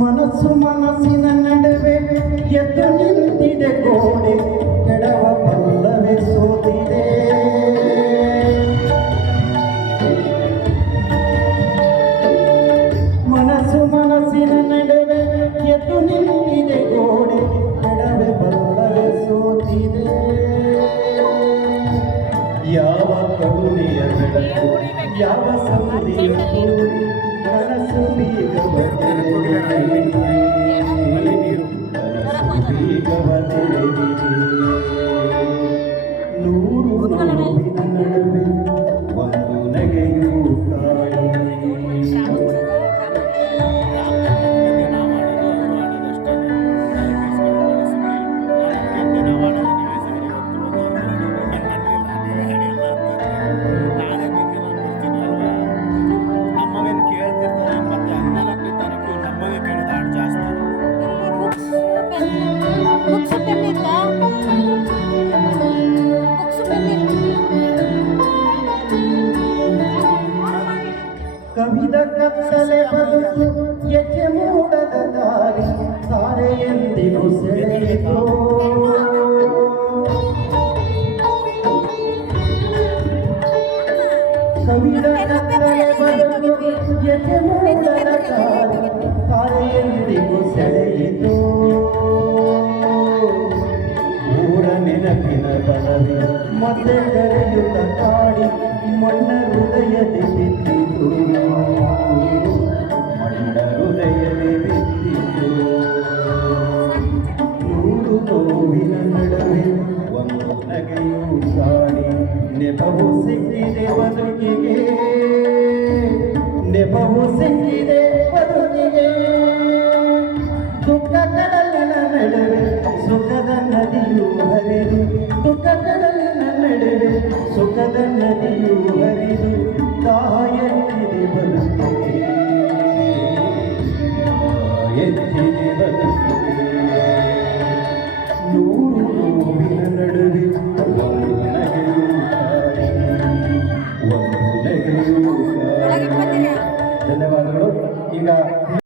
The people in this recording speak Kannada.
ಮನಸ್ಸು ಮನಸ್ಸಿನ ನಡುವೆ ಎದ್ದು ನಿಂತಿದೆ ಗೋಡೆ ಕೆಡವ ಬಲ್ಲವೇ ಸೋತಿದೆ ಮನಸ್ಸು ಮನಸ್ಸಿನ ನಡುವೆ ಎದ್ದು ನಿಂತಿದೆ ಗೋಡೆ ಕೆಡವೆ ಬಲ್ಲವೇ ಸೋತಿದೆ ಯಾವ ಕರುಣೆಯ ಬೆಳಕು ಯಾವ ಸಂಧಿಯ ಕೂಡಿ ಕನಸು ನೂರು ನೋವಿನ ನಡುವೆ ಒಂದು ನಗೆಯೂ ಕಾಡಿ ಕವಿದ ಕತ್ತಲೆ ಬದುಕು ಎಚ್ಚೆ ಮೂಡದ ದಾರಿ ತಾರೆ ಎಂದಿಗೂ ಸೆಳೆಯಿತು ಕವಿದ ಕತ್ತಲೆ ಬದುಕು ಎಚ್ಚೆ ಮೂಡದ ದಾರಿ ತಾರೆ ಎಂದಿಗೂ ಸೆಳೆಯಿತು ಊರ ನೆನಪಿನ ಬಲವೇ ಮತ್ತೆ ಕರೆಯುತ್ತ ಕಾಡಿ ಮಣ್ಣ ಹೃದಯದಿ ಬಿದ್ದಿತು ಮಣ್ಣ ಹೃದಯದಿ ಬಿದ್ದಿತು ನೂರು ನೋವಿನ ನಡುವೆ ಒಂದು ನಗೆಯೂ ಕಾಡಿ ನೆಪವು ಸಿಕ್ಕಿದೆ ಬದುಕಿಗೆ ನೆಪವು ಸಿಕ್ಕಿದೆ ಬದುಕಿಗೆ ದುಃಖ ಕಡಲಿನ ನಡುವೆ ಸುಖದ ನದಿಯು ಹರಿದು ದುಃಖ ಕಡಲಿನ ನಡುವೆ ಸುಖದ ನದಿಯು ಹರಿದು ತಾಯೆತ್ತಿದೆ ಬದುಕಿಗೆ ಎತ್ತಿ